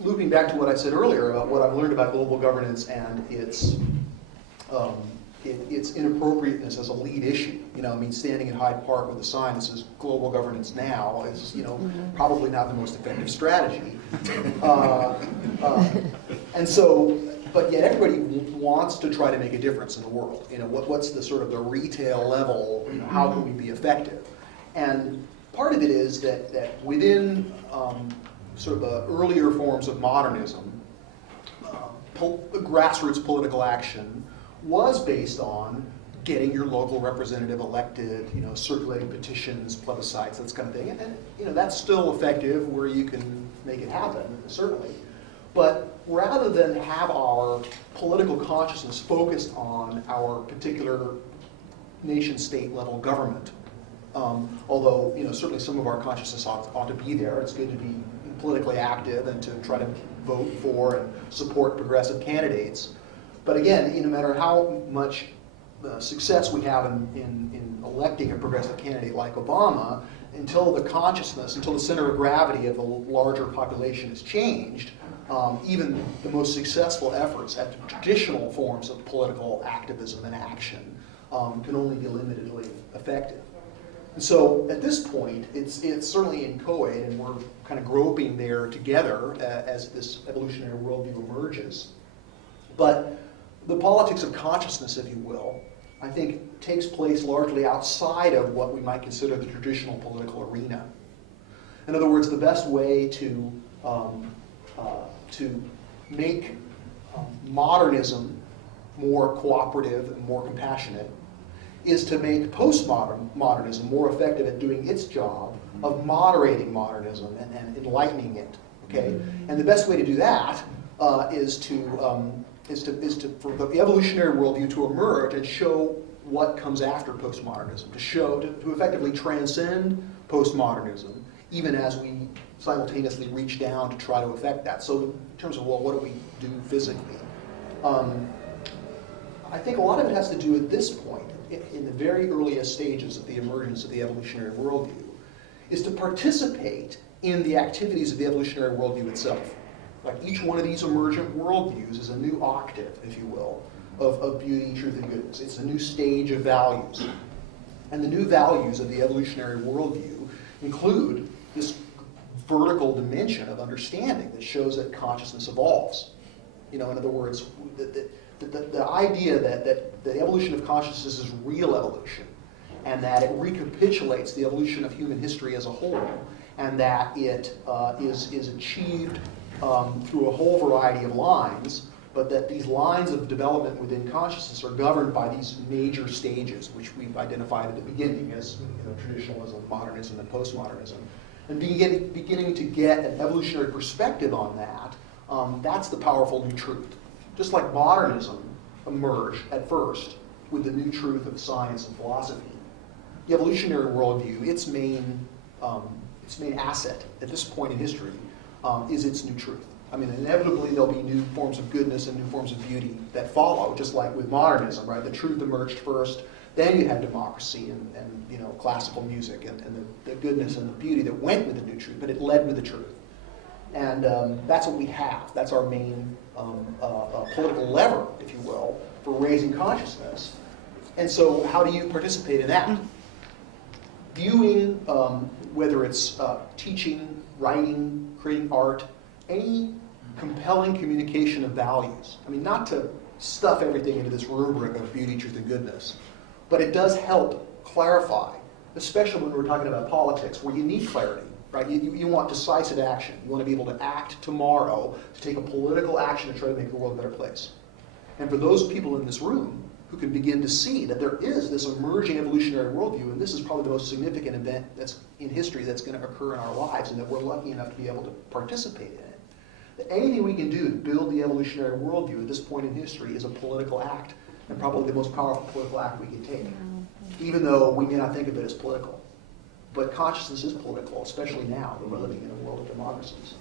looping back to what I said earlier about what I've learned about global governance and its inappropriateness as a lead issue. I mean, standing in Hyde Park with a sign that says "Global Governance Now" is, probably not the most effective strategy. And so, but yet everybody wants to try to make a difference in the world. What's the sort of the retail level? How can we be effective? And part of it is that within sort of the earlier forms of modernism, grassroots political action was based on getting your local representative elected, circulating petitions, plebiscites, that kind of thing. And that's still effective where you can make it happen, certainly. But rather than have our political consciousness focused on our particular nation-state level government, although certainly some of our consciousness ought to be there. It's good to be politically active and to try to vote for and support progressive candidates. But again, no matter how much success we have in electing a progressive candidate like Obama, until the consciousness, until the center of gravity of the larger population is changed, even the most successful efforts at the traditional forms of political activism and action can only be limitedly effective. And so at this point, it's certainly inchoate, and we're kind of groping there together as this evolutionary worldview emerges. But the politics of consciousness, if you will, I think takes place largely outside of what we might consider the traditional political arena. In other words, the best way to make modernism more cooperative and more compassionate is to make postmodernism more effective at doing its job of moderating modernism and enlightening it. Okay, and the best way to do that is for the evolutionary worldview to emerge and show what comes after postmodernism, to effectively transcend postmodernism, even as we simultaneously reach down to try to affect that. So in terms of, well, what do we do physically? I think a lot of it has to do at this point, in the very earliest stages of the emergence of the evolutionary worldview, is to participate in the activities of the evolutionary worldview itself. Like each one of these emergent worldviews is a new octave, if you will, of beauty, truth, and goodness. It's a new stage of values. And the new values of the evolutionary worldview include this vertical dimension of understanding that shows that consciousness evolves. In other words, the idea that the evolution of consciousness is real evolution, and that it recapitulates the evolution of human history as a whole, and that it is achieved through a whole variety of lines, but that these lines of development within consciousness are governed by these major stages, which we've identified at the beginning as traditionalism, modernism, and postmodernism. And beginning to get an evolutionary perspective on that, that's the powerful new truth. Just like modernism emerged at first with the new truth of science and philosophy, the evolutionary worldview, its main asset at this point in history, is its new truth. I mean, inevitably there'll be new forms of goodness and new forms of beauty that follow, just like with modernism, right? The truth emerged first, then you had democracy and classical music and the goodness and the beauty that went with the new truth, but it led with the truth. And that's what we have. That's our main political lever, if you will, for raising consciousness. And so how do you participate in that? Viewing, whether it's teaching, writing, creating art, any compelling communication of values. I mean, not to stuff everything into this rubric of beauty, truth, and goodness, but it does help clarify, especially when we're talking about politics, where you need clarity. Right? You want decisive action. You want to be able to act tomorrow, to take a political action to try to make the world a better place. And for those people in this room who can begin to see that there is this emerging evolutionary worldview, and this is probably the most significant event that's in history that's going to occur in our lives, and that we're lucky enough to be able to participate in it, that anything we can do to build the evolutionary worldview at this point in history is a political act, and probably the most powerful political act we can take, even though we may not think of it as political. But consciousness is political, especially now that we're living in a world of democracies.